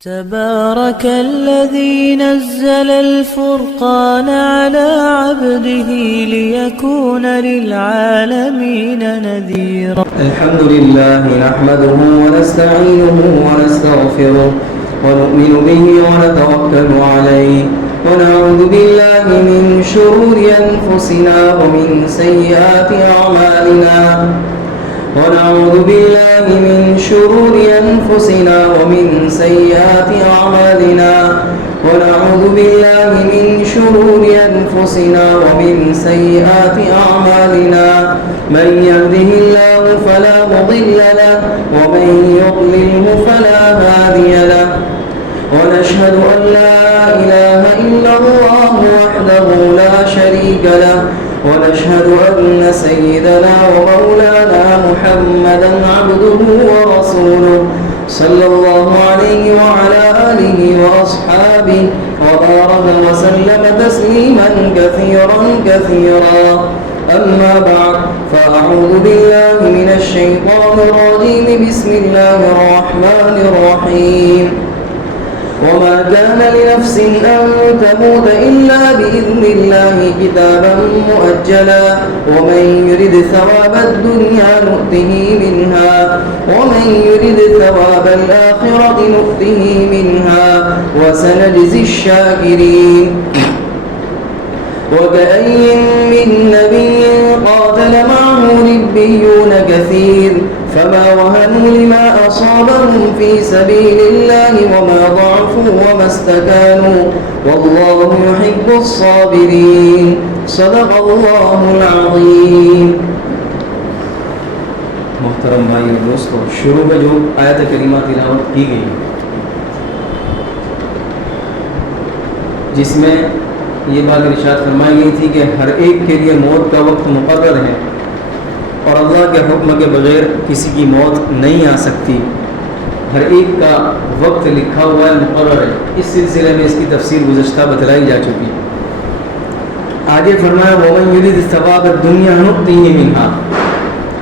تبارك الذي نزل الفرقان على عبده ليكون للعالمين نذيرا. الحمد لله نحمده ونستعينه ونستغفره ونؤمن به ونتوكل عليه ونعوذ بالله من شرور أنفسنا ومن سيئات أعمالنا ونعوذ بالله من شرور أنفسنا ومن سيئات أعمالنا ونعوذ بالله من شرور أنفسنا ومن سيئات أعمالنا من يهده الله فلا مضل له ومن يضلله فلا هادي له ونشهد أن لا إله إلا الله وحده لا شريك له ونشهد أن سيدنا ومولانا محمدا عبده ورسوله صلى الله عليه وعلى آله وأصحابه وبارك وسلم تسليما كثيرا كثيرا. أما بعد فأعوذ بالله من الشيطان الرجيم. بسم الله الرحمن الرحيم. وما كان لنفس أن تموت إلا بإذن الله كتابا مؤجلا ومن يرد ثواب الدنيا نؤته منها ومن يرد ثواب الآخرة نؤته منها وسنجزي الشاكرين. وكأي من نبي قاتل معه ربيون كثير فما وهنوا لما أصابهم في سبيل الله وما ضعفوا وما استكانوا والله يحب الصابرين. صدق الله العظيم. محترم بھائی اور دوستو، شروع میں جو آیت کریمہ تلاوت کی گئی جس میں یہ بات ارشاد فرمائی گئی تھی کہ ہر ایک کے لیے موت کا وقت مقرر ہے اور اللہ کے حکم کے بغیر کسی کی موت نہیں آ سکتی. ہر ایک کا وقت لکھا ہوا ہے، مقرر ہے. اس سلسلے میں اس کی تفسیر گزشتہ بتلائی جا چکی. آگے فرمایا وَمَن يُرِدْ ثَوَابَ الدُّنْيَا نُؤْتِهِ مِنْهَا،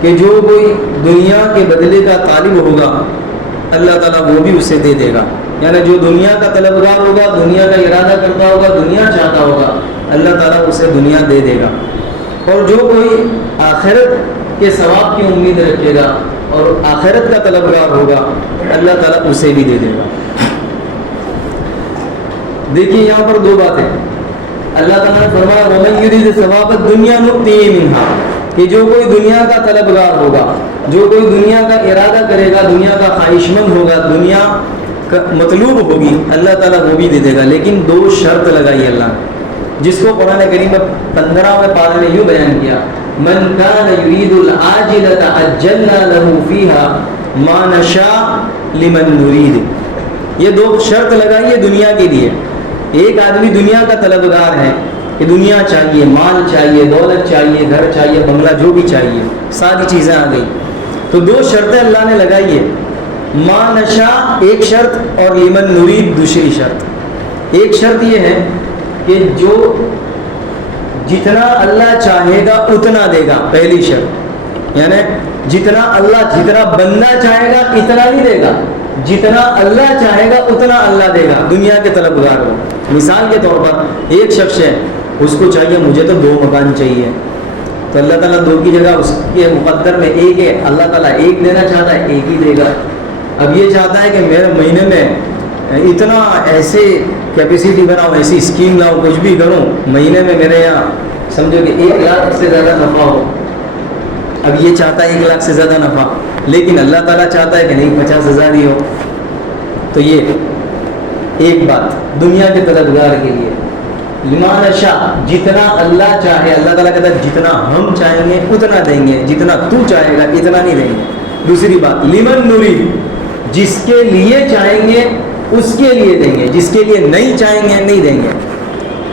کہ جو کوئی دنیا کے بدلے کا طالب ہوگا اللہ تعالیٰ وہ بھی اسے دے دے گا. یعنی جو دنیا کا طلبگار ہوگا، دنیا کا ارادہ کرتا ہوگا، دنیا چاہتا ہوگا، اللہ تعالیٰ اسے دنیا دے دے گا. اور جو کوئی آخرت کے ثواب کی امید رکھے گا اور آخرت کا طلبگار ہوگا اللہ تعالیٰ اسے بھی دے دے گا. دیکھیے یہاں پر دو باتیں. اللہ تعالیٰ نے فرمایا وَمَن يُرِدْ ثَوَابَ الدُّنْيَا نُؤْتِهِ مِنْهَا، کہ جو کوئی دنیا کا طلبگار ہوگا، جو کوئی دنیا کا ارادہ کرے گا، دنیا کا خواہشمند ہوگا، دنیا کا مطلوب ہوگی، اللہ تعالیٰ وہ بھی دے دے گا. لیکن دو شرط لگائی اللہ نے، جس کو قرآن کریم میں 15ویں پارے میں یوں بیان کیا من کان یرید العاجلۃ عجلنا له فیہا ما نشاء لمن نرید. یہ دو شرط لگائی ہے دنیا کے لیے. ایک آدمی دنیا کا طلبگار ہے کہ دنیا چاہیے، مال چاہیے، دولت چاہیے، گھر چاہیے، بنگلہ، جو بھی چاہیے، ساری چیزیں آ گئی. تو دو شرطیں اللہ نے لگائی ہے، ما نشاء ایک شرط اور لمن نرید دوسری شرط. ایک شرط یہ ہے کہ جو جتنا اللہ چاہے گا اتنا دے گا، پہلی شرط. یعنی جتنا بندہ چاہے گا اتنا نہیں دے گا، جتنا اللہ چاہے گا اتنا اللہ دے گا دنیا کے طلبگار کو. مثال کے طور پر ایک شخص ہے، اس کو چاہیے مجھے تو 2 مکان چاہیے، تو اللہ تعالیٰ 2 کی جگہ اس کے مقدر میں 1 ہے، اللہ تعالیٰ 1 دینا چاہتا ہے 1 ہی دے گا. اب یہ چاہتا ہے کہ میرے مہینے میں اتنا ایسے کیپیسٹی بناؤ، ایسی اسکیم لاؤ، کچھ بھی کروں، مہینے میں میرے یہاں سمجھو کہ 1 لاکھ سے زیادہ نفع ہو. اب یہ چاہتا ہے 1 لاکھ سے زیادہ نفع، لیکن اللہ تعالیٰ چاہتا ہے کہ نہیں 50,000 ہی ہو. تو یہ ایک بات دنیا کے طلبگار کے لیے. لما نشاء، جتنا اللہ چاہے، اللہ تعالیٰ کہتا ہے جتنا ہم چاہیں گے اتنا دیں گے، جتنا تو چاہے گا اتنا نہیں دیں گے. دوسری بات لمن نرید، جس کے لیے چاہیں گے اس کے لیے دیں گے، جس کے لیے نہیں چاہیں گے نہیں دیں گے.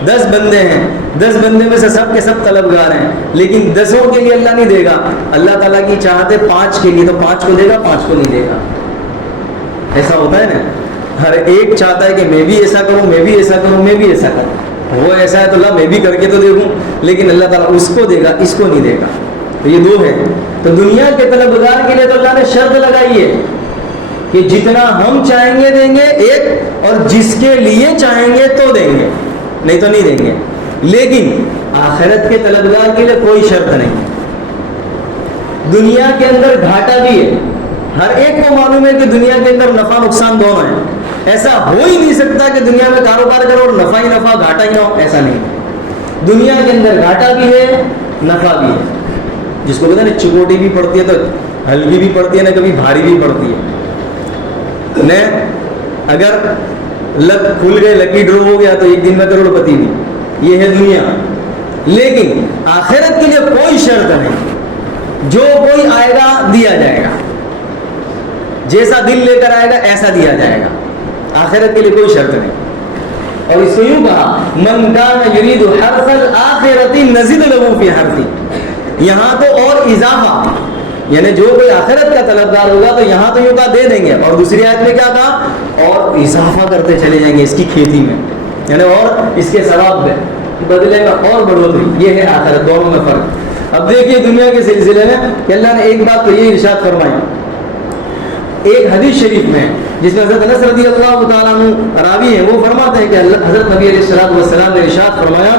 10 بندے ہیں، 10 بندے میں سے سب کے سب طلبگار ہیں، لیکن 10 کے لیے اللہ نہیں دے گا. اللہ تعالیٰ کی چاہت ہے 5 کے لیے، تو 5 کو دے گا، 5 کو نہیں دے گا. ایسا ہوتا ہے نا. ہر ایک چاہتا ہے کہ میں بھی ایسا کروں، میں بھی ایسا کروں، میں بھی ایسا کروں. وہ ایسا ہے تو اللہ میں بھی کر کے تو دیکھوں، لیکن اللہ تعالیٰ اس کو دے گا، اس کو نہیں دے گا. تو یہ 2 ہے. تو دنیا کے طلبگار کے لیے تو اللہ نے شرط لگائی ہے کہ جتنا ہم چاہیں گے دیں گے ایک، اور جس کے لیے چاہیں گے تو دیں گے، نہیں تو نہیں دیں گے. لیکن آخرت کے طلبگار کے لیے کوئی شرط نہیں. دنیا کے اندر گھاٹا بھی ہے، ہر ایک کو معلوم ہے کہ دنیا کے اندر نفع نقصان دونوں ہیں. ایسا ہو ہی نہیں سکتا کہ دنیا میں کاروبار کرو اور نفع ہی نفع گھاٹا ہی نہ ہو، ایسا نہیں. دنیا کے اندر گھاٹا بھی ہے، نفع بھی ہے. جس کو کہتے ہیں نا چکوٹی بھی پڑتی ہے تو ہلکی بھی پڑتی ہے، نہ کبھی بھاری بھی پڑتی ہے. اگر لک کھل گئے، لکی ڈرو ہو گیا تو ایک دن میں کروڑ پتی بھی. یہ ہے دنیا. لیکن آخرت کے لیے کوئی شرط نہیں، جو کوئی آئے گا دیا جائے گا، جیسا دل لے کر آئے گا ایسا دیا جائے گا. آخرت کے لیے کوئی شرط نہیں. اور اس کو یوں کہا من کان یرید حرث الآخرۃ نزد له فی حرثہ. یہاں تو اور اضافہ، یعنی جو کوئی آخرت کا طلبگار ہوگا تو یہاں تو یوں کہا دے دیں گے، اور دوسری آیت میں کیا کہا اور اضافہ کرتے چلے جائیں گے اس کی کھیتی میں، یعنی اور اس کے ثواب میں بدلے میں اور بڑھوتری. یہ ہے آخرت، دونوں میں فرق. اب دیکھیے دنیا کے سلسلے میں کہ اللہ نے ایک بات تو یہ ارشاد فرمائی ایک حدیث شریف میں، جس میں حضرت انس رضی اللہ تعالیٰ عنہ راوی ہیں، وہ فرماتے ہیں کہ حضرت نبی علیہ السلام نے ارشاد فرمایا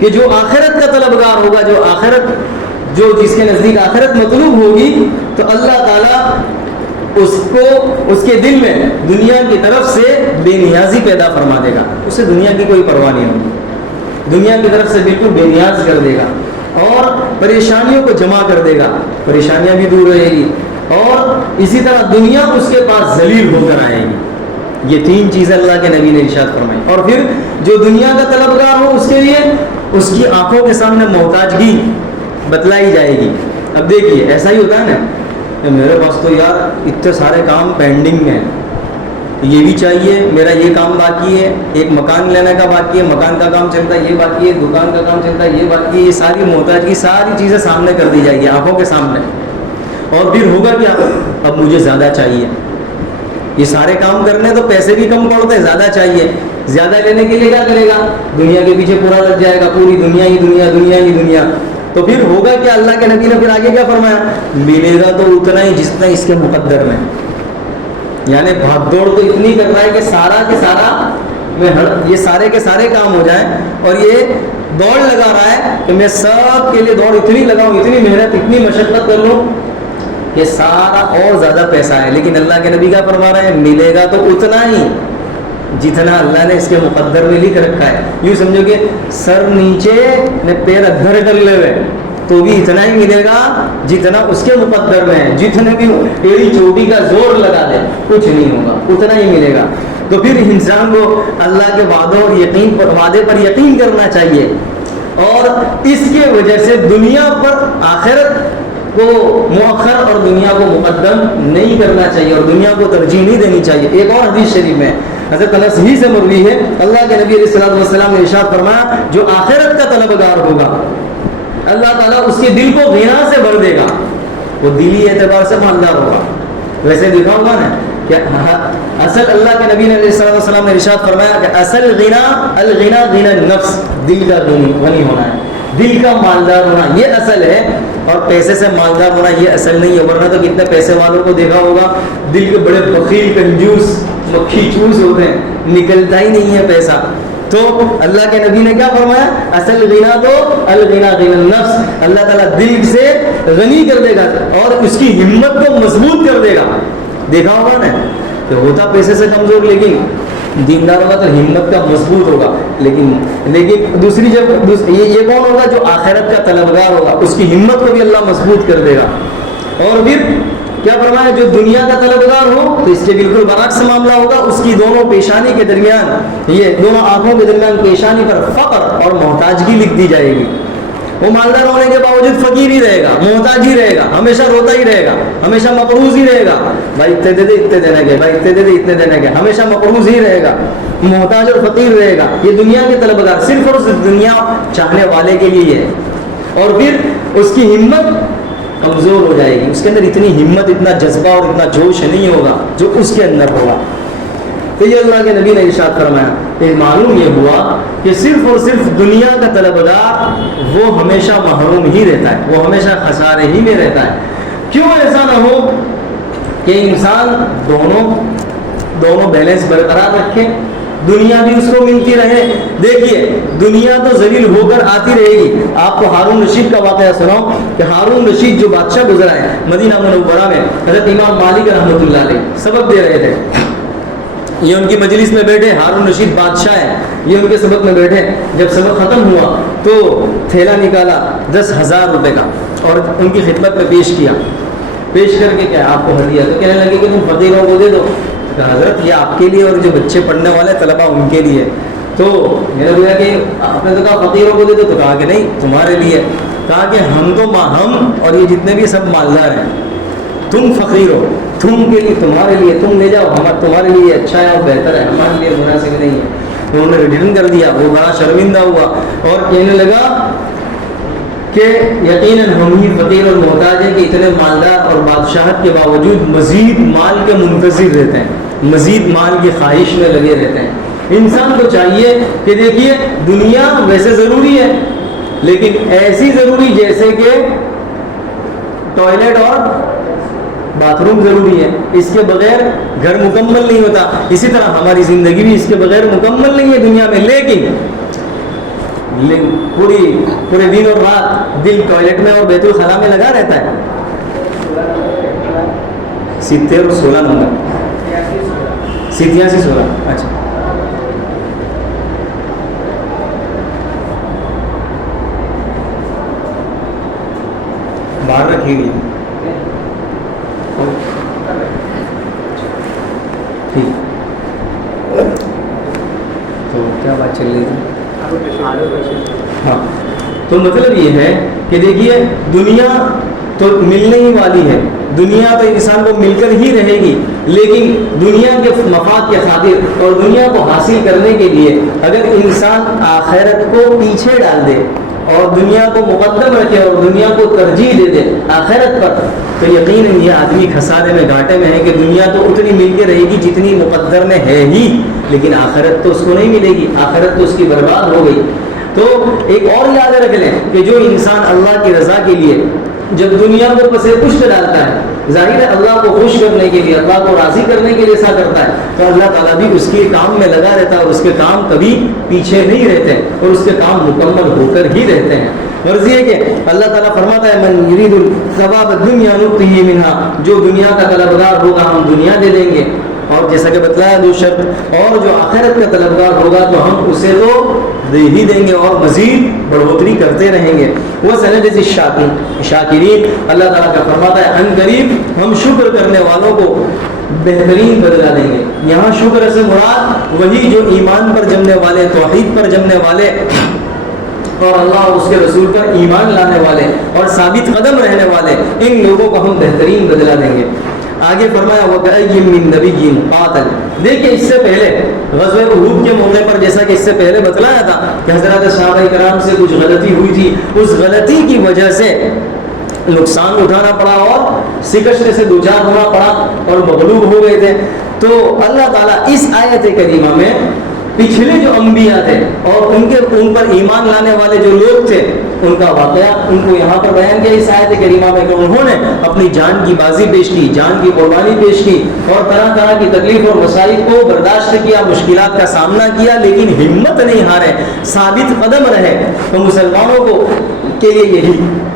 کہ جو آخرت کا طلبگار ہوگا، جو آخرت، جو جس کے نزدیک آخرت مطلوب ہوگی، تو اللہ تعالیٰ اس کو اس کے دل میں دنیا کی طرف سے بے نیازی پیدا فرما دے گا. اسے دنیا کی کوئی پرواہ نہیں ہوگی، دنیا کی طرف سے بالکل بے نیاز کر دے گا، اور پریشانیوں کو جمع کر دے گا، پریشانیاں بھی دور رہے گی، اور اسی طرح دنیا اس کے پاس ذلیل ہو کر آئے گی. یہ تین چیزیں اللہ کے نبی نے ارشاد فرمائی. اور پھر جو دنیا کا طلبگار ہو اس کے لیے اس کی آنکھوں کے سامنے محتاجگی بتلائی جائے گی. اب دیکھیے ایسا ہی ہوتا ہے نا کہ میرے پاس تو یار اتنے سارے کام پینڈنگ میں ہیں، یہ بھی چاہیے، میرا یہ کام باقی ہے، ایک مکان لینے کا باقی ہے، مکان کا کام چلتا ہے، یہ باقی ہے، دکان کا کام چلتا ہے، یہ باقی ہے. یہ ساری محتاجگی، ساری چیزیں سامنے کر دی جائے گی، آنکھوں کے سامنے. اور پھر ہوگا کیا؟ اب مجھے زیادہ چاہیے. یہ سارے کام کرنے تو پیسے بھی کم پڑتے ہیں، زیادہ چاہیے. زیادہ لینے کے لیے کیا کرے گا؟ دنیا کے پیچھے پورا لگ جائے گا، پوری دنیا ہی دنیا، دنیا ہی دنیا. تو پھر ہوگا کیا؟ اللہ کے نبی نے پھر آگے کیا فرمایا؟ ملے گا تو اتنا ہی جتنا اس کے مقدر میں. یعنی بھاگ دوڑ تو اتنی کر رہا ہے کہ سارا کے سارا یہ سارے کے سارے کام ہو جائیں، اور یہ دوڑ لگا رہا ہے کہ میں سب کے لیے دوڑ اتنی لگاؤں، اتنی محنت، اتنی مشقت کر لوں کہ سارا اور زیادہ پیسہ ہے. لیکن اللہ کے نبی کیا فرما رہے ہیں؟ ملے گا تو اتنا ہی جتنا اللہ نے اس کے مقدر میں لکھ رکھا ہے. یوں سمجھو کہ سر نیچے نے پیر ادھر کر لے ہوئے تو بھی اتنا ہی ملے گا جتنا اس کے مقدر میں ہے. جتنے بھی ایڑی چوٹی کا زور لگا دے کچھ نہیں ہوگا، اتنا ہی ملے گا. تو پھر انسان کو اللہ کے وعدوں اور وعدے پر یقین کرنا چاہیے، اور اس کے وجہ سے دنیا پر آخرت کو مؤخر اور دنیا کو مقدم نہیں کرنا چاہیے، اور دنیا کو ترجیح نہیں دینی چاہیے. ایک اور حدیث شریف میں حضرت انس ہی سے مروی ہے، اللہ کے نبی علیہ السلام نے ارشاد فرمایا جو آخرت کا طلبگار ہوگا اللہ تعالیٰ اس کے دل کو غنا سے بھر دے گا. وہ دلی اعتبار سے مالدار ہوگا. ویسے دیکھا ہوگا نا کہ اصل اللہ کے نبی علیہ السلام نے ارشاد فرمایا کہ اصل غنا الغنا غنا النفس، دل کا غنی ہونا ہے، دل کا مالدار ہونا یہ اصل ہے، اور پیسے سے مالدار ہونا یہ اصل نہیں ہے. ورنہ تو کتنے پیسے والوں کو دیکھا ہوگا دل کے بڑے بخیل، کنجوس، مکھی چوس ہوتے ہیں، نکلتا ہی نہیں ہے پیسہ. تو اللہ کے نبی نے کیا فرمایا؟ اصل غنا تو الغنا غنا النفس، اللہ تعالیٰ دل سے غنی کر دے گا اور اس کی ہمت کو مضبوط کر دے گا. دیکھا ہوگا نا کہ ہوتا پیسے سے کمزور لیکن دیندار ہوگا تو ہمت کا مضبوط ہوگا. لیکن دوسری جب یہ کون ہوگا؟ جو آخرت کا طلبگار ہوگا، اس کی ہمت کو بھی اللہ مضبوط کر دے گا. اور پھر کیا فرمایا؟ جو دنیا کا طلبگار ہو تو اس کے بالکل برعکس معاملہ ہوگا. اس کی دونوں پیشانی کے درمیان، یہ دونوں آنکھوں کے درمیان پیشانی پر فقر اور محتاجگی لکھ دی جائے گی. وہ مالدار ہونے کے باوجود فقیر ہی رہے گا، محتاج ہی رہے گا، ہمیشہ روتا ہی رہے گا، ہمیشہ مقروض ہی رہے گا. بھائی اتنے دے دے اتنے دینے کے، بھائی اتنے دے دے اتنے دینے کے، ہمیشہ مقروض ہی رہے گا، محتاج اور فقیر رہے گا. یہ دنیا کے طلبگار صرف اور صرف دنیا چاہنے والے کے لیے ہے. اور پھر اس کی ہمت کمزور ہو جائے گی، اس کے اندر اتنی ہمت، اتنا جذبہ اور اتنا جوش نہیں ہوگا جو اس کے اندر ہوگا. تو یہ اللہ کے نبی نے ارشاد فرمایا کہ معلوم یہ ہوا کہ صرف اور صرف دنیا کا طلبگار وہ ہمیشہ محروم ہی رہتا ہے، وہ ہمیشہ خسارے ہی میں رہتا ہے. کیوں ایسا نہ ہو کہ انسان دونوں بیلنس برقرار رکھے, دنیا بھی اس کو ملتی رہے. دیکھیے دنیا تو ذلیل ہو کر آتی رہے گی. آپ کو ہارون رشید کا واقعہ سناؤں کہ ہارون رشید جو بادشاہ گزرا ہے مدینہ منورہ میں, حضرت امام مالک رحمۃ اللہ علیہ سبق دے رہے تھے. یہ ان کی مجلس میں بیٹھے, ہارون رشید بادشاہ ہیں, یہ ان کے سبق میں بیٹھے. جب سبق ختم ہوا تو تھیلا نکالا 10,000 روپے کا اور ان کی خدمت میں پیش کیا. پیش کر کے کیا آپ کو ہدیہ, تو کہنے لگے کہ تم فقیروں کو دے دو. حضرت یہ آپ کے لیے اور جو بچے پڑھنے والے طلبا ان کے لیے. تو میں نے بولا کہ آپ نے تو کہا فقیروں کو دے دو, تو کہا کہ نہیں تمہارے لیے. کہا کہ ہم اور یہ جتنے بھی سب مالدار ہیں, تم فقیر ہو, تم کے لیے تمہارے لیے تم لے جاؤ, تمہارے لیے اچھا ہے اور بہتر ہے, ہمارے لیے مناسب نہیں ہے. تو انہوں نے ریٹرن کر دیا. وہ بڑا شرمندہ ہوا اور کہنے لگا کہ یقیناً ہم ہی فقیر اور محتاج ہیں کہ اتنے مالدار اور بادشاہت کے باوجود مزید مال کے منتظر رہتے ہیں, مزید مال کی خواہش میں لگے رہتے ہیں. انسان کو چاہیے کہ دیکھیے دنیا ویسے ضروری ہے لیکن ایسی ضروری جیسے کہ ٹوائلٹ اور باتھ روم ضروری ہے, اس کے بغیر گھر مکمل نہیں ہوتا. اسی طرح ہماری زندگی بھی اس کے بغیر مکمل نہیں ہے دنیا میں. لیکن پورے دن اور رات دل ٹوائلٹ میں اور بیت الخلا میں لگا رہتا ہے. 70 اور 16 نمبر 87-16. اچھا باہر رکھی ہوئی ٹھیک. تو کیا بات چل رہی تھی؟ ہاں, تو مطلب یہ ہے کہ دیکھیے دنیا تو ملنے ہی والی ہے, دنیا تو انسان کو مل کر ہی رہے گی. لیکن دنیا کے مفاد کے خاطر اور دنیا کو حاصل کرنے کے لیے اگر انسان آخرت کو پیچھے ڈال دے اور دنیا کو مقدم رکھے اور دنیا کو ترجیح دے دے آخرت پر, تو یقیناً یہ آدمی خسارے میں گھاٹے میں ہے کہ دنیا تو اتنی مل کے رہے گی جتنی مقدر میں ہے ہی, لیکن آخرت تو اس کو نہیں ملے گی, آخرت تو اس کی برباد ہو گئی. تو ایک اور یاد رکھ لیں کہ جو انسان اللہ کی رضا کے لیے جب دنیا کو پسے پشت ڈالتا ہے, ظاہر ہے اللہ کو خوش کرنے کے لیے, اللہ کو راضی کرنے کے لیے ایسا کرتا ہے, تو اللہ تعالیٰ بھی اس کے کام میں لگا رہتا ہے اور اس کے کام کبھی پیچھے نہیں رہتے اور اس کے کام مکمل ہو کر ہی رہتے ہیں. مرضی ہے کہ اللہ تعالیٰ فرماتا ہے من یرید ثواب الدنیا نؤتہ منہا, جو دنیا کا طلبگار ہوگا ہم دنیا دے دیں گے. اور جیسا کہ بتلایا دو شرط, اور جو آخرت کا طلبگار ہوگا تو ہم اسے تو دے ہی دیں گے اور مزید بڑھوتری کرتے رہیں گے. وہ سنجزی شاکرین, اللہ تعالیٰ کا فرماتا ہے ان قریب ہم شکر کرنے والوں کو بہترین بدلہ دیں گے. یہاں شکر سے مراد وہی جو ایمان پر جمنے والے, توحید پر جمنے والے اور اللہ اور اس کے رسول پر ایمان لانے والے اور ثابت قدم رہنے والے, ان لوگوں کو ہم بہترین بدلہ دیں گے. آگے فرمایا وَكَأَيٍّ مِّن نَبِيٍّ قَاتَلَ. دیکھیں اس سے پہلے غزوہ احد کے موقع پر جیسا کہ اس سے پہلے بتلایا تھا کہ حضرات صحابہ کرام سے کچھ غلطی ہوئی تھی, اس غلطی کی وجہ سے نقصان اٹھانا پڑا اور شکست سے دوچار ہونا پڑا اور مغلوب ہو گئے تھے. تو اللہ تعالیٰ اس آیت کریمہ میں پچھلے جو انبیاء تھے اور ان پر ایمان لانے والے جو لوگ تھے ان کا واقعہ ان کو یہاں پر بیان کیا اس آیت کریمہ میں کہ انہوں نے اپنی جان کی بازی پیش کی, جان کی قربانی پیش کی اور طرح طرح کی تکلیف اور مسائل کو برداشت کیا, مشکلات کا سامنا کیا, لیکن ہمت نہیں ہارے, ثابت قدم رہے. تو مسلمانوں کو کے لیے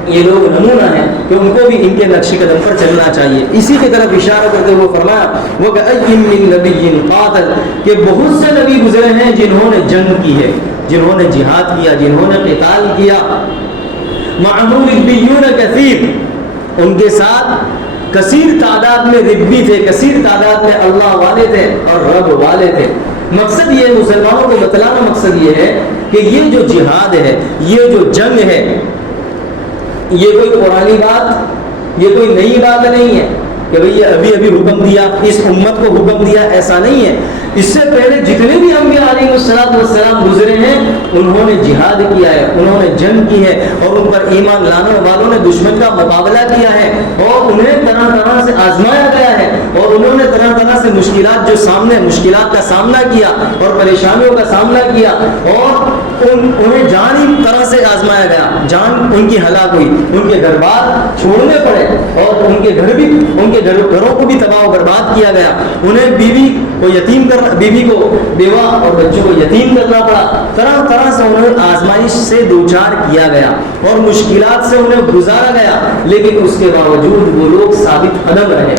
یہ لوگ نمونہ ہیں کہ ان کو بھی ان کے نقش قدم پر چلنا چاہیے. اسی کی طرف اشارہ کرتے ہوئے فرمایا وَكَأَيٍّ مِّن نَبِيٍّ قَاتَلَ, کہ بہت سے نبی گزرے ہیں جنہوں نے جنگ کی ہے, جنہوں نے جہاد کیا, جنہوں نے قتال کیا. مَعَهُ رِبِّيُّونَ كَثِيرٌ, ان کے ساتھ کثیر تعداد میں ربی تھے, کثیر تعداد میں اللہ والے تھے اور رب والے تھے. مقصد یہ مسلمانوں کو بتلانا مقصد یہ ہے کہ یہ جو جہاد ہے, یہ جو جنگ ہے, یہ کوئی پرانی بات, یہ کوئی نئی بات نہیں ہے کہ بھئی یہ ابھی ابھی حکم دیا, اس امت کو حکم دیا, ایسا نہیں ہے. اس سے پہلے جتنے بھی انبیاء علیہ السلام گزرے ہیں انہوں نے جہاد کیا ہے, انہوں نے جنگ کی ہے اور ان پر ایمان لانے والوں نے دشمن کا مقابلہ کیا ہے اور انہیں طرح طرح سے آزمایا گیا ہے اور انہوں نے طرح طرح سے مشکلات کا سامنا کیا اور پریشانیوں کا سامنا کیا اور انہیں جانی طرح سے آزمایا گیا، جان ان کی ہلاک ہوئی، ان کے گھر بار چھوڑنے پڑے اور ان کے گھر بھی، ان کے گھروں کو بھی تباہ و برباد کیا گیا، انہیں بیوی کو یتیم کرنا، بیوی کو بیوہ اور بچوں کو یتیم کرنا پڑا، طرح طرح سے انہیں آزمائش سے دوچار کیا گیا اور مشکلات سے انہیں گزارا گیا، لیکن اس کے باوجود وہ لوگ ثابت قدم رہے۔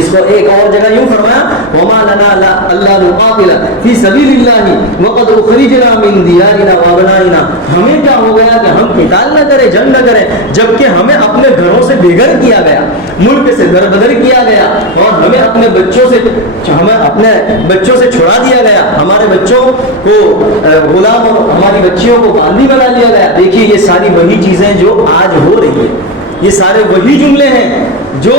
اس کو ایک اور جگہ یوں فرمایا وما لنا الا نقاتل فی سبیل اللہ وقد اخرجنا من دیارنا وابنائنا، ہمیں کیا ہو گیا کہ ہم قتال نہ کریں، جنگ نہ کریں، جبکہ ہمیں اپنے گھروں سے بے گھر کیا گیا، ملک سے در بدر کیا گیا، اور ہمیں اپنے بچوں سے چھڑا دیا گیا، ہمارے بچوں کو غلام اور ہماری بچیوں کو باندھی بنا لیا گیا۔ دیکھیے یہ ساری وہی چیزیں جو آج ہو رہی ہیں، یہ سارے وہی جملے ہیں جو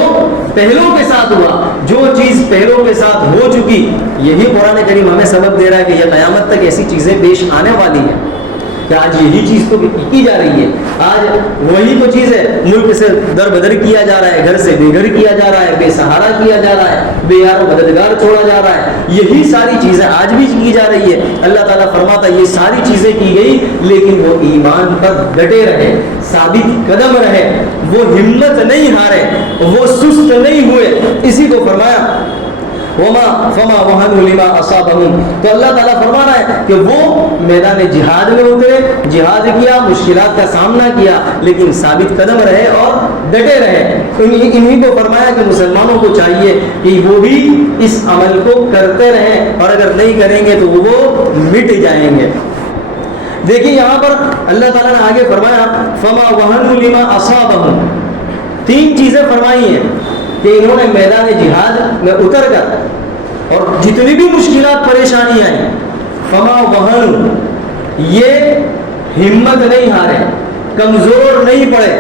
پہلوں کے ساتھ ہوا، جو چیز پہلوں کے ساتھ ہو چکی، یہی قرآن کریم ہمیں سبق دے رہا ہے کہ یہ قیامت تک ایسی چیزیں پیش آنے والی ہیں کہ آج یہی چیز تو کی جا رہی ہے، آج وہی تو چیز ہے، ملک سے در بدر کیا جا رہا ہے، گھر سے بے گھر کیا جا رہا ہے، بے سہارا کیا جا رہا ہے، بے یار و مددگار چھوڑا جا رہا ہے، یہی ساری چیزیں آج بھی کی جا رہی ہے۔ اللہ تعالیٰ فرماتا ہے یہ ساری چیزیں کی گئی لیکن وہ ایمان پر ڈٹے رہے، ثابت قدم رہے، وہ ہمت نہیں ہارے، وہ سست نہیں ہوئے۔ اسی کو فرمایا فما وهنوا لما اصابهم، تو اللہ تعالیٰ فرما رہا ہے کہ وہ میدان جہاد میں اترے، جہاد کیا، مشکلات کا سامنا کیا، لیکن ثابت قدم رہے اور ڈٹے رہے۔ انہی کو فرمایا کہ مسلمانوں کو چاہیے کہ وہ بھی اس عمل کو کرتے رہیں، اور اگر نہیں کریں گے تو وہ مٹ جائیں گے۔ دیکھیے یہاں پر اللہ تعالیٰ نے آگے فرمایا فما وهنوا لما اصابهم، تین چیزیں فرمائی ہیں کہ انہوں نے میدان جہاد میں اتر کر اور جتنی بھی مشکلات پریشانی آئیں، فما وہنوا، یہ ہمت نہیں ہارے، کمزور نہیں پڑے،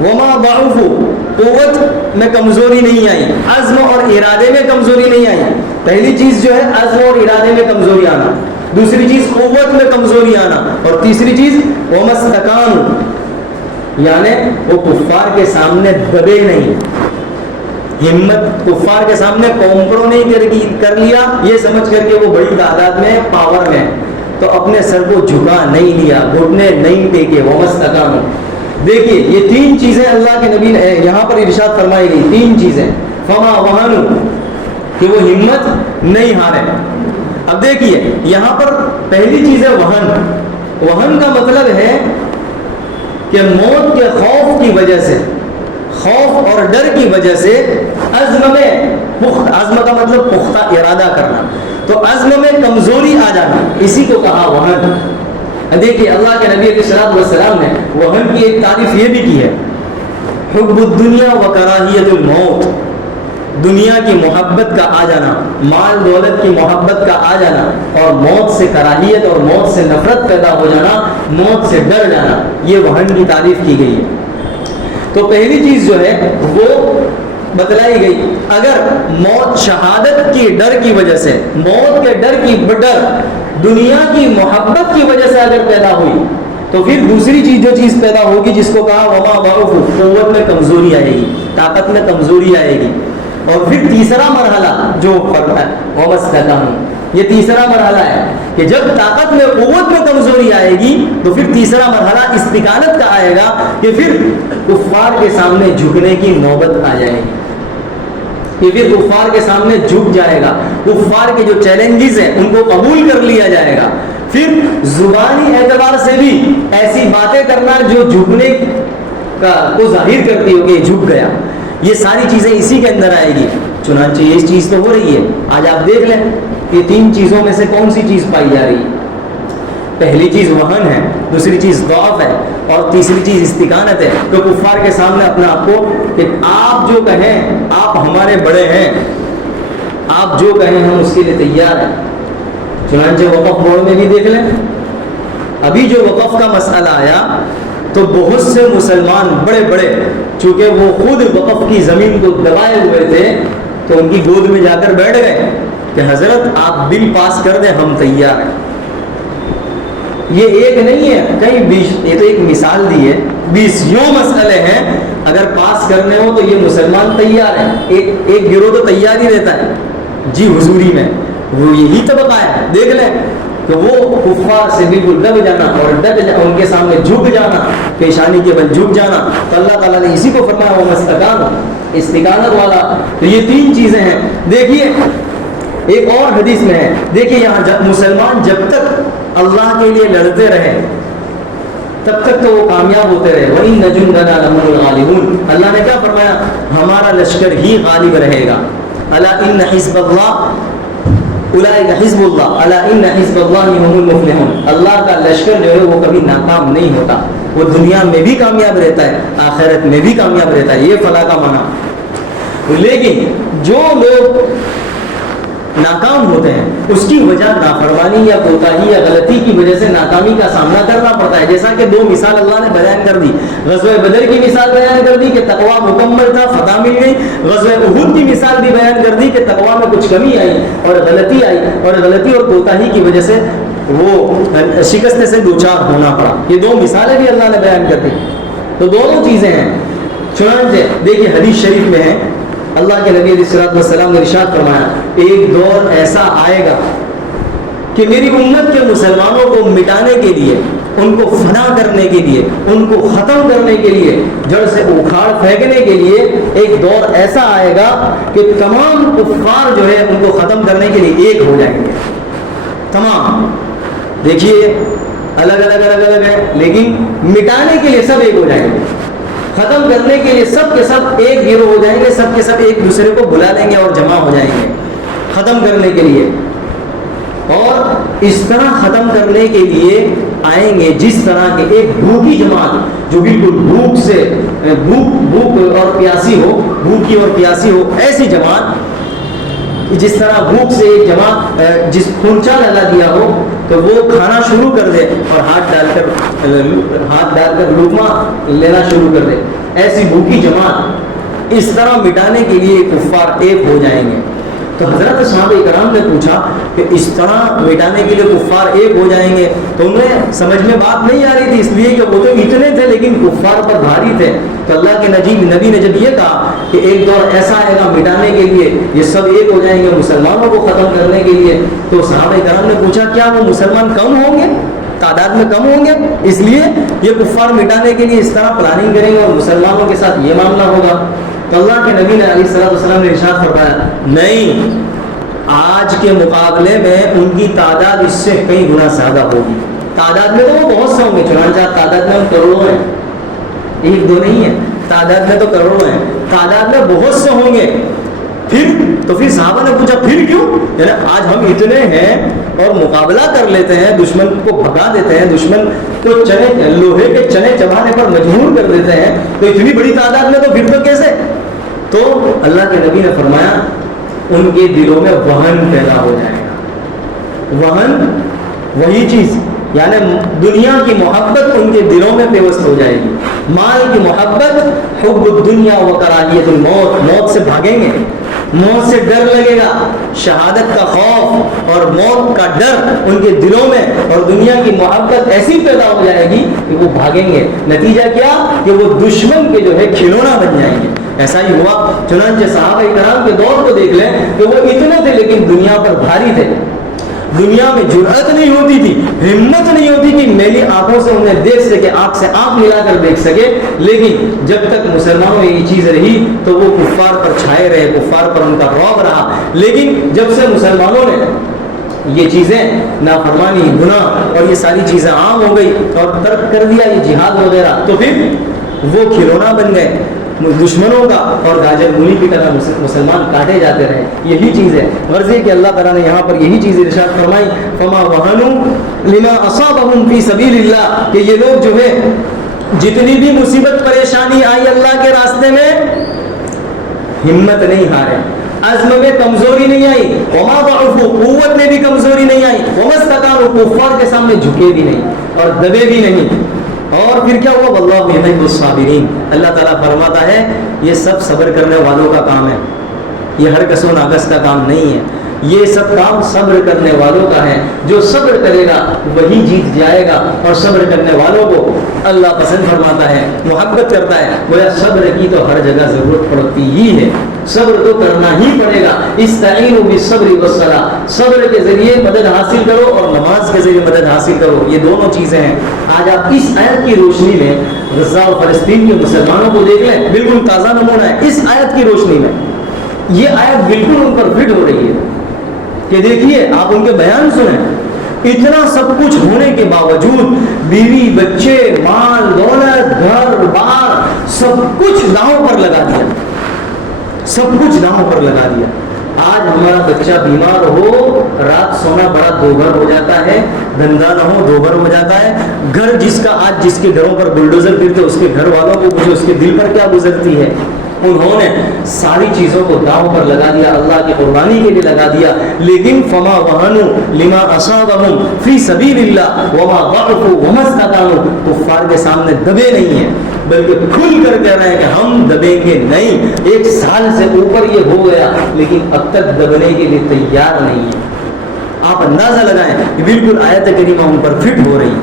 وما ضعفوا، قوت میں کمزوری نہیں آئی، عزم اور ارادے میں کمزوری نہیں آئی۔ پہلی چیز جو ہے عزم اور ارادے میں کمزوری آنا، دوسری چیز قوت میں کمزوری آنا، اور تیسری چیز وما استقاموا، یعنی وہ کفار کے سامنے دبے نہیں، ہمت کفار کے سامنے کمپرومائز کر لیا یہ سمجھ کر کے وہ بڑی تعداد میں پاور میں، تو اپنے سر کو جھکا نہیں لیا، گھٹنے نہیں ٹیکے، ومستقاموا۔ دیکھیے یہ تین چیزیں اللہ کے نبی نے یہاں پر ارشاد فرمائی گئی، تین چیزیں، فما وہنوا کہ وہ ہمت نہیں ہارے۔ اب دیکھیے یہاں پر پہلی چیز ہے وہن۔ وہن کا مطلب ہے کہ موت کے خوف کی وجہ سے، خوف اور ڈر کی وجہ سے عزم میں عزم کا مطلب پختہ ارادہ کرنا، تو عزم میں کمزوری آ جانا، اسی کو کہا وہن۔ دیکھیے اللہ کے نبی علیہ الصلوۃ والسلام نے وہن کی ایک تعریف یہ بھی کی ہے، حب الدنیا و کراہیت الموت، دنیا کی محبت کا آ جانا، مال دولت کی محبت کا آ جانا، اور موت سے کراہیت اور موت سے نفرت پیدا ہو جانا، موت سے ڈر جانا، یہ وہن کی تعریف کی گئی ہے۔ تو پہلی چیز جو ہے وہ بتلائی گئی، اگر موت شہادت کی ڈر کی وجہ سے، موت کے ڈر کی ڈر دنیا کی محبت کی وجہ سے اگر پیدا ہوئی، تو پھر دوسری چیز جو چیز پیدا ہوگی جس کو کہا وما ضعفوا، قوت میں کمزوری آئے گی، طاقت میں کمزوری آئے گی، اور پھر تیسرا مرحلہ جو فرمایا وما استقاموا، یہ تیسرا مرحلہ ہے کہ جب طاقت میں قوت میں کمزوری آئے گی تو پھر تیسرا مرحلہ استقامت کا آئے گا کہ پھر کفار کے سامنے جھکنے کی نوبت آ جائے گی، کہ پھر کفار کے سامنے جھک جائے گا، کفار کے جو چیلنجز ہیں ان کو قبول کر لیا جائے گا، پھر زبانی اعتبار سے بھی ایسی باتیں کرنا جو جھکنے کا کو ظاہر کرتی ہو کہ یہ جھک گیا، یہ ساری چیزیں اسی کے اندر آئے گی۔ چنانچہ یہ چیز تو ہو رہی ہے، آج آپ دیکھ لیں یہ تین چیزوں میں سے کون سی چیز پائی جا رہی ہے؟ پہلی چیز وہن ہے، دوسری چیز ضعف ہے، اور تیسری چیز استقامت ہے۔ تو کفار کے سامنے اپنے آپ کو کہ آپ جو کہیں، آپ ہمارے بڑے ہیں، آپ جو کہیں ہم اس کے لیے تیار ہیں۔ چنانچہ وقف بورڈ میں بھی دیکھ لیں، ابھی جو وقف کا مسئلہ آیا تو بہت سے مسلمان بڑے بڑے، چونکہ وہ خود وقف کی زمین کو دبائے ہوئے تھے، تو ان کی گود میں جا کر بیٹھ گئے کہ حضرت آپ بل پاس کر دیں، ہم تیار ہیں۔ یہ ایک نہیں ہے، کئی 20، یہ تو ایک مثال دی ہے، 20 مسئلے ہیں، اگر پاس کرنے ہو تو یہ مسلمان تیار ہیں۔ ایک گروہ تو تیار ہی رہتا ہے جی حضوری میں، وہ یہی طبقہ ہے۔ دیکھ لیں کہ وہ کفار سے بالکل دب جانا اور ان کے سامنے جھک جانا، پیشانی کے بل جھک جانا. تو اللہ تعالیٰ نے اسی کو فرمایا وہ مستقام، استقامت والا. تو یہ تین چیزیں ہیں. دیکھیے ایک اور حدیث میں ہے، دیکھیے یہاں مسلمان جب تک اللہ کے لیے لڑتے رہے تب تک تو وہ کامیاب ہوتے رہے. وَإِنَّ جُنْدَنَا لَهُمُ الْغَالِبُونَ. اللہ نے کیا فرمایا؟ ہمارا لشکر ہی غالب رہے گا. الا ان حزب اللہ اولئک حزب اللہ الا ان حزب اللہ هم المفلحون. اللہ کا لشکر جو ہے وہ کبھی ناکام نہیں ہوتا، وہ دنیا میں بھی کامیاب رہتا ہے، آخرت میں بھی کامیاب رہتا ہے. یہ فلاح کا معنی. لیکن جو لوگ ناکام ہوتے ہیں اس کی وجہ نافرمانی یا کوتاہی یا غلطی کی وجہ سے ناکامی کا سامنا کرنا پڑتا ہے. جیسا کہ دو مثال اللہ نے بیان کر دی. غزوہ بدر کی مثال بیان کر دی کہ تقویٰ مکمل تھا، فتح مل گئی. غزوہ احد کی مثال بھی بیان کر دی کہ تقویٰ میں کچھ کمی آئی اور غلطی آئی، اور غلطی اور کوتاہی کی وجہ سے وہ شکست سے دوچار ہونا پڑا. یہ دو مثالیں بھی اللہ نے بیان کر دی. تو دونوں چیزیں ہیں. چنانچہ دیکھیے حدیث شریف میں ہے اللہ کے نبی علیہ الصلوۃ والسلام نے ارشاد فرمایا ایک دور ایسا آئے گا کہ میری امت کے مسلمانوں کو مٹانے کے لیے، ان کو فنا کرنے کے لیے، ان کو ختم کرنے کے لیے، جڑ سے اکھاڑ پھینکنے کے لیے ایک دور ایسا آئے گا کہ تمام کفار جو ہے ان کو ختم کرنے کے لیے ایک ہو جائیں گے. تمام دیکھیے الگ الگ ہے لیکن مٹانے کے لیے سب ایک ہو جائیں گے. ختم کرنے کے لیے سب کے سب ایک گروہ ہو جائیں گے، سب کے سب ایک دوسرے کو بلا لیں گے اور جمع ہو جائیں گے ختم کرنے کے لیے. اور اس طرح ختم کرنے کے لیے آئیں گے جس طرح کے ایک بھوکی جماعت جو بالکل بھوک اور پیاسی ہو، بھوکی اور پیاسی ہو، ایسی جماعت جس طرح بھوک سے ایک جماعت جس خونچا ڈالا دیا ہو تو وہ کھانا شروع کر دے اور ہاتھ ڈال کر لقمہ لینا شروع کر دے. ایسی بھوکی جماعت اس طرح مٹانے کے لیے کفار ایک ہو جائیں گے. تو حضرت صحابہ کرام نے پوچھا کہ اس طرح مٹانے کے لیے کفار ایک ہو جائیں گے، تو انہیں سمجھ میں بات نہیں آ رہی تھی، اس لیے کہ وہ تو اتنے تھے لیکن کفار پر بھاری تھے. تو اللہ کے نبی نے جب یہ کہا کہ ایک دور ایسا آئے گا مٹانے کے لیے یہ سب ایک ہو جائیں گے مسلمانوں کو ختم کرنے کے لیے، تو صحابہ کرام نے پوچھا کیا وہ مسلمان کم ہوں گے، تعداد میں کم ہوں گے، اس لیے یہ کفار مٹانے کے لیے اس طرح پلاننگ کریں گے اور مسلمانوں کے ساتھ یہ معاملہ ہوگا؟ تو اللہ کے نبی نے علیہ السلام نے ارشاد فرمایا نہیں، آج کے مقابلے میں ان کی تعداد اس سے کئی گنا زیادہ ہوگی. تعداد میں تو وہ بہت سے ہوں گے، چنانچہ تعداد میں ہم کروڑوں ہیں، ایک دو نہیں ہے، تعداد میں تو کروڑوں ہیں، تعداد میں بہت سے ہوں گے. پھر صحابہ نے پوچھا پھر کیوں؟ یعنی آج ہم اتنے ہیں اور مقابلہ کر لیتے ہیں، دشمن کو بھگا دیتے ہیں، دشمن کو لوہے کے چنے چبانے پر مجبور کر دیتے ہیں، تو اتنی بڑی تعداد میں تو پھر تو کیسے؟ تو اللہ کے نبی نے فرمایا ان کے دلوں میں وہن پیدا ہو جائے گا. وہن وہی چیز یعنی دنیا کی محبت ان کے دلوں میں پیوست ہو جائے گی. مال کی محبت، حب الدنیا و کراہیت الموت، موت سے بھاگیں گے، موت سے ڈر لگے گا، شہادت کا خوف اور موت کا ڈر ان کے دلوں میں، اور دنیا کی محبت ایسی پیدا ہو جائے گی کہ وہ بھاگیں گے. نتیجہ کیا کہ وہ دشمن کے جو ہے کھلونا بن جائیں گے. ایسا ہی ہوا. چنانچہ صحابہ کرام کے دور کو دیکھ لیں کہ وہ اتنے تھے لیکن دنیا پر بھاری تھے. دنیا میں جرأت نہیں ہوتی تھی، ہمت نہیں ہوتی کہ میری آنکھوں سے انہیں دیکھ سکے، آنکھ سے آنکھ ملا کر دیکھ سکے. لیکن جب تک مسلمانوں میں یہ چیز رہی تو وہ کفار پر چھائے رہے، کفار پر ان کا رعب رہا. لیکن جب سے مسلمانوں نے یہ چیزیں نافرمانی، گناہ اور یہ ساری چیزیں عام ہو گئی اور ترک کر دیا یہ جہاد وغیرہ، تو پھر وہ کھلونا بن گئے دشمنوں کا اور گاجر مولی کی طرح مسلمان کاٹے جاتے رہے. یہی چیز ہے غرض کہ اللہ تعالیٰ نے یہاں پر یہی چیز ارشاد فرمائی فما وهنوا لما اصابهم في سبيل اللہ، کہ یہ لوگ جو ہے جتنی بھی مصیبت پریشانی آئی اللہ کے راستے میں ہمت نہیں ہارے، عزم میں کمزوری نہیں آئی، وما ضعفوا قوت میں بھی کمزوری نہیں آئی، وما استكانوا کفار کے سامنے جھکے بھی نہیں اور دبے بھی نہیں. اور پھر کیا ہوا؟ واللہ یحب الصابرین، اللہ تعالیٰ فرماتا ہے یہ سب صبر کرنے والوں کا کام ہے، یہ ہر کس و ناقص کا کام نہیں ہے. یہ سب کام صبر کرنے والوں کا ہے. جو صبر کرے گا وہی جیت جائے گا, اور صبر کرنے والوں کو اللہ پسند فرماتا ہے, محبت کرتا ہے. گویا صبر کی تو ہر جگہ ضرورت پڑتی ہی ہے, صبر تو کرنا ہی پڑے گا. استعینوا بالصبر والصلاۃ, صبر کے ذریعے مدد حاصل کرو اور نماز کے ذریعے مدد حاصل کرو. یہ دونوں چیزیں ہیں. آج آپ اس آیت کی روشنی میں غزہ اور فلسطین کے مسلمانوں کو دیکھ لیں, بالکل تازہ نمونہ ہے. اس آیت کی روشنی میں یہ آیت بالکل ان پر فٹ ہو رہی ہے کہ دیکھیے آپ ان کے بیان سنیں, اتنا سب کچھ ہونے کے باوجود بیوی بچے مال دولت گھر بار سب کچھ داؤں پر لگا دیا, سب کچھ داؤں پر لگا دیا. آج ہمارا بچہ بیمار ہو, رات سونا بڑا دوبھر ہو جاتا ہے, دھندا نہ ہو دوبھر ہو جاتا ہے. گھر جس کا آج جس کے گھروں پر بلڈوزر پھرتے اس کے گھر والوں کو مجھے اس کے دل پر کیا گزرتی ہے. انہوں نے ساری چیزوں کو داؤں پر لگا دیا, اللہ کی قربانی کے لیے لگا دیا. لیکن فما وہنوا لما اصابهم فی سبیل اللہ وما ضعفوا وما استکانوا, کفار کے سامنے دبے نہیں ہیں بلکہ کھل کر کہہ رہے ہیں کہ ہم دبیں گے نہیں. 1 سال سے اوپر یہ ہو گیا لیکن اب تک دبنے کے لیے تیار نہیں ہے. آپ اندازہ لگائیں کہ بالکل آیت کریمہ ان پر فٹ ہو رہی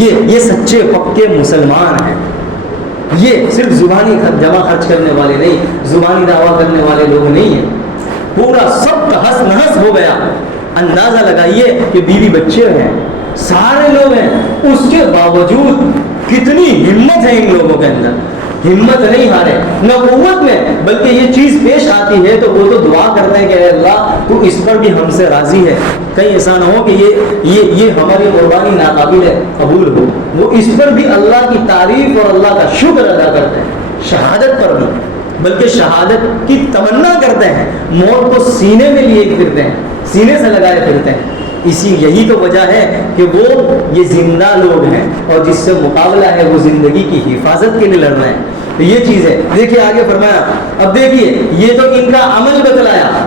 ہے. یہ سچے پکے مسلمان ہیں. یہ صرف زبانی جمع خرچ کرنے والے نہیں, زبانی دعویٰ کرنے والے لوگ نہیں ہیں. پورا سب کا ہس نہس ہو گیا. اندازہ لگائیے کہ بیوی بچے ہیں, سارے لوگ ہیں, اس کے باوجود کتنی ہمت ہے ان لوگوں کے اندر. ہمت نہیں ہارے, نہ قوت میں, بلکہ یہ چیز پیش آتی ہے تو وہ تو دعا کرتے ہیں کہ اے اللہ تو اس پر بھی ہم سے راضی ہے. کہیں ایسا نہ ہو کہ یہ ہماری قربانی ناقابل قبول ہو. وہ اس پر بھی اللہ کی تعریف اور اللہ کا شکر ادا کرتے ہیں. شہادت پر بھی, بلکہ شہادت کی تمنا کرتے ہیں, موت کو سینے میں لیے پھرتے ہیں, سینے سے لگائے پھرتے ہیں. یہی تو وجہ ہے کہ وہ یہ زندہ لوگ ہیں اور جس سے مقابلہ ہے وہ زندگی کی حفاظت کے لیے لڑ رہے ہیں. تو یہ چیز ہے. دیکھیے آگے فرمایا, اب دیکھیے یہ تو ان کا عمل بتلایا,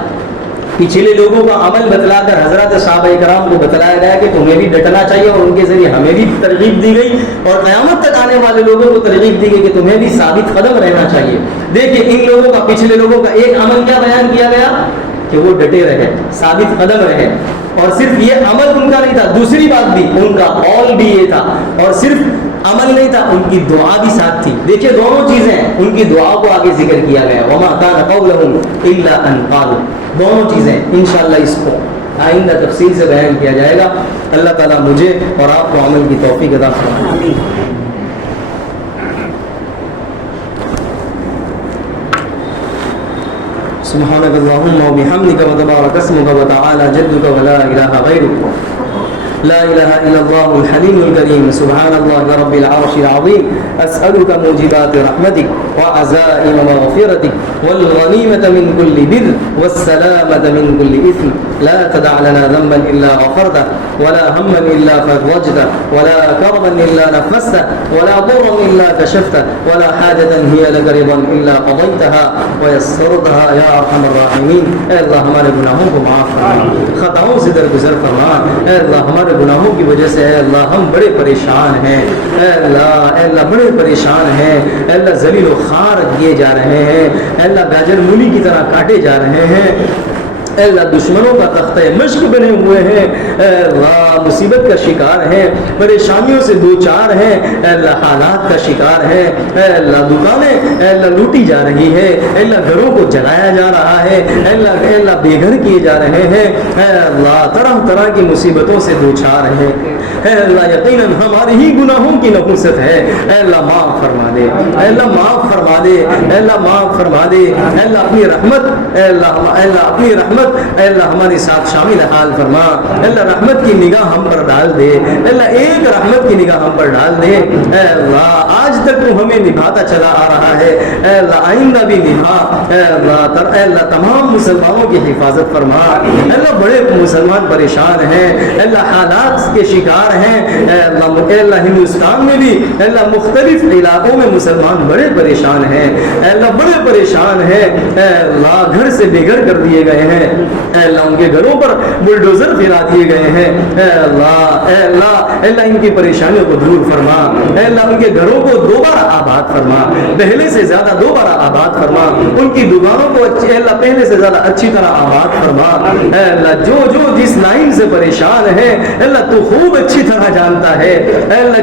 پچھلے لوگوں کا عمل بتلا کر حضرات صحابہ کرام کو بتلایا گیا کہ تمہیں بھی ڈٹنا چاہیے, اور ان کے ذریعے ہمیں بھی ترغیب دی گئی, اور قیامت تک آنے والے لوگوں کو ترغیب دی گئی کہ تمہیں بھی ثابت قدم رہنا چاہیے. دیکھیے ان لوگوں کا, پچھلے لوگوں کا ایک عمل کیا بیان کیا گیا کہ وہ ڈٹے رہے, ثابت قدم رہے. اور صرف یہ عمل ان کا نہیں تھا, دوسری بات بھی ان کا قول بھی یہ تھا, اور صرف عمل نہیں تھا, ان کی دعا بھی ساتھ تھی. دیکھیے دونوں چیزیں, ان کی دعا کو آگے ذکر کیا گیا, وما كان قولهم الا ان قالوا. دونوں چیزیں انشاءاللہ اس کو آئندہ تفصیل سے بیان کیا جائے گا. اللہ تعالیٰ مجھے اور آپ کو عمل کی توفیق عطا فرمائے. سبحانك اللهم وبحمدك وتبارك اسمك وتعالى جدك ولا إله غيرك. لا إله إلا الله الحليم الكريم. سبحان الله رب العرش العظيم. أسألك موجبات رحمتك وعزائم مغفرتك والغنيمة من كل بر والسلامة من كل إثم. لا تدع لنا ذنبا إلا غفرته ولا هما إلا فرجته ولا كربا إلا نفسته ولا ضرا إلا كشفته ولا حاجة هي لك رضا إلا قضيتها ويسرتها يا أرحم الراحمين. اے اللہ ہمارے گناہوں کو معاف فرما, خطاؤں سے درگزر فرما. اے اللہ ہمارے گناہوں کی وجہ سے اے اللہ ہم بڑے پریشان ہیں. اے اللہ بڑے پریشان ہیں. اے اللہ ذلیل و خوار کیے جا رہے ہیں. اے اللہ گاجر مولی کی طرح کاٹے جا رہے ہیں. اے اللہ دشمنوں کا تختہ مشق بنے ہوئے ہیں. اے اللہ مصیبت کا شکار ہیں, پریشانیوں سے دوچار ہیں. اے اللہ حالات کا شکار ہیں. اے اللہ دکانیں اے اللہ لوٹی جا رہی ہے. اے اللہ گھروں کو جلایا جا رہا ہے. اے اللہ بے گھر کیے جا رہے ہیں. اے اللہ طرح طرح کی مصیبتوں سے دوچار ہیں. اے اللہ یقیناً ہمارے ہی گناہوں کی نحوست ہے. اے اللہ معاف فرما دے. اے اللہ معاف فرما دے. اے اللہ معاف فرما دے. اے اللہ اپنی رحمت اے اللہ اپنی رحمت اے اللہ ہمارے ساتھ شامل حال فرما. اے اللہ رحمت کی نگاہ ہم پر ڈال دے. اے اللہ ایک رحمت کی نگاہ ہم پر ڈال دے. اے اللہ آج تک تو ہمیں نبھاتا چلا آ رہا ہے. اے اللہ آئندہ بھی نبھا. اے اللہ تمام مسلمانوں کی حفاظت فرما. اے اللہ بڑے مسلمان پریشان ہیں. اے اللہ حالات کے شکار ہیں. اے اللہ ہندوستان میں بھی اے اللہ مختلف علاقوں میں مسلمان بڑے پریشان ہیں. اے اللہ بڑے پریشان ہیں. اے اللہ گھر سے بے گھر کر دیے گئے ہیں. اے اللہ ان کے گھروں پر بلڈوزر پھیلا دیے گئے ہیں، اے اللہ اے اللہ اے اللہ ان کی پریشانیوں کو دور فرما، اے اللہ ان کے گھروں کو دوبارہ آباد فرما، پہلے سے زیادہ دوبارہ آباد فرما، ان کی دکانوں کو اے اللہ پہلے سے زیادہ اچھی طرح آباد فرما، اے اللہ جو جو جس لائن سے پریشان ہے اے اللہ تو خوب اچھی طرح جانتا ہے، اے اللہ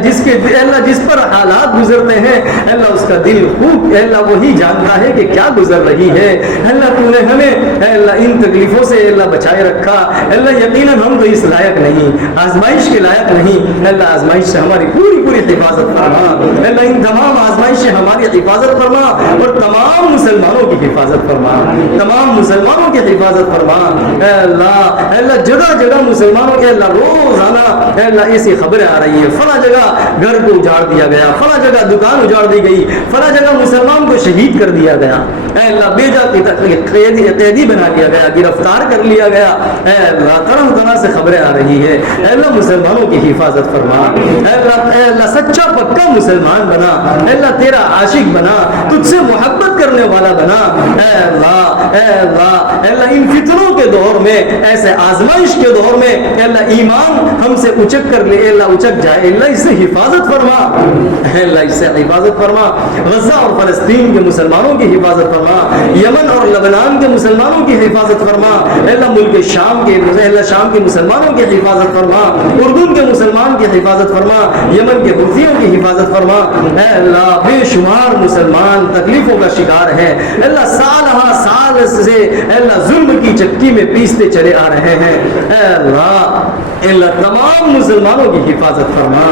جس پر حالات گزرتے ہیں اے اللہ اس کا دل خوب اے اللہ وہی جانتا ہے کہ کیا گزر رہی ہے، اے اللہ تو نے ہمیں اے اللہ ان تکلیفوں سے اے اللہ بچائے رکھا، اے اللہ یقیناً ہم تو اس لائق نہیں، آزمائش کے لائق نہیں، اے اللہ آزمائش سے ہماری پوری پوری حفاظت فرما، اے اللہ ان تمام آزمائش سے ہماری حفاظت فرما اور تمام مسلمانوں کی حفاظت فرما، تمام مسلمانوں کی حفاظت فرما، اے اللہ جگہ جگہ مسلمانوں کے اللہ روزانہ اے اللہ ایسی خبریں آ رہی ہے، فلاں جگہ گھر کو اجاڑ دیا گیا، فلاں جگہ دکان اجاڑ دی گئی، فلاں جگہ مسلمان کو شہید کر دیا گیا، اے اللہ بیجا قیدی بنا لیا گیا، گرفتار کر لیا گیا، اے اللہ طرح طرح سے خبریں آ رہی ہے، اے اللہ مسلمانوں کی حفاظت فرما، اے اللہ سچا پکا مسلمان بنا، اے اللہ تیرا عاشق بنا، تجھ سے محبت کرنے والا بنا، اے اللہ اے اللہ اے اللہ ان فتنوں کے دور میں، ایسے آزمائش کے دور میں اے اللہ ایمان ہم سے اچک کر لے، اے اللہ اچک جائے، اے اللہ اس سے حفاظت فرما، اے اللہ اس سے حفاظت فرما، غزہ اور فلسطین کے مسلمانوں کی حفاظت فرما، یمن اور لبنان کے مسلمانوں کی حفاظت فرما، اے اللہ ملک شام کے اے اللہ شام کے مسلمانوں کی حفاظت فرما، اردن کے مسلمان کی حفاظت فرما، یمن کے حوثیوں کی حفاظت فرما، اے اللہ بے شمار مسلمان تکلیفوں کا شکار ہے، اے اللہ سال ہا سال سے اے اللہ ظلم کی چکی میں پیستے چلے آ رہے ہیں، اے اللہ تمام مسلمانوں کی حفاظت فرما،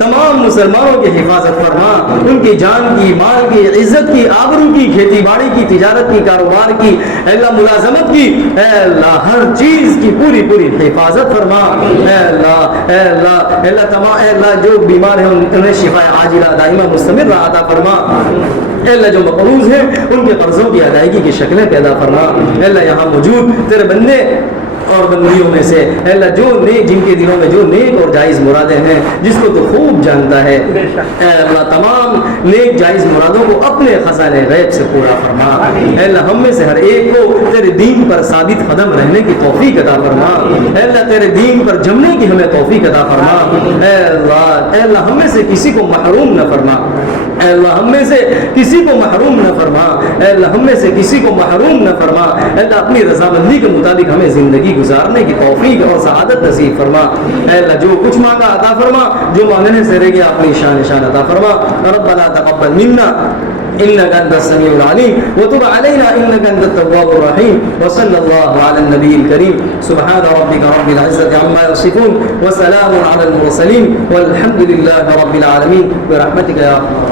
تمام مسلمانوں کی حفاظت فرما، ان کی جان کی، مال کی، عزت کی، آبرو کی، کھیتی باڑی کی، تجارت کی، کاروبار کی، اے اللہ ملازمت کی، اے اللہ ہر چیز کی پوری پوری حفاظت فرما، اے اللہ اے اللہ اے اللہ تمام اے اللہ جو بیمار ہیں انہیں شفا عاجلہ دائمہ مستمر عطا فرما، اے اللہ جو مقروض ہیں ان کے قرضوں کی ادائیگی کی شکلیں پیدا فرما، اے اللہ یہاں موجود تیرے بندے اور بندیوں میں سے اے اللہ جو نیک جن کے دلوں میں جو نیک اور جائز مرادیں ہیں جس کو تو خوب جانتا ہے، اے اللہ تمام نیک جائز مرادوں کو اپنے خزانے غیب سے پورا فرما، اے اللہ ہم میں سے ہر ایک کو تیرے دین پر ثابت قدم رہنے کی توفیق عطا فرما، اے اللہ تیرے دین پر جمنے کی ہمیں توفیق عطا فرما، اے اللہ ہم میں سے کسی کو محروم نہ فرما، اے اللہ ہم میں سے کسی کو محروم نہ فرما، اے اللہ ہم میں سے کسی کو محروم نہ فرما، اے اللہ اپنی رضامندی کے مطابق ہمیں زندگی گزارنے کی توفیق اور سعادت نصیب فرما، اے اللہ جو کچھ مانگا عطا فرما، جو مانگنے سے رہ گیا اپنی شان عطا فرما، ربنا تقبل منا انك انت السميع العليم وتب علينا انك انت التواب الرحيم، وصلى الله على النبي الكريم، سبحان ربك رب العزة عما يصفون وسلام على المرسلين والحمد لله رب العالمين برحمتك يا ارحم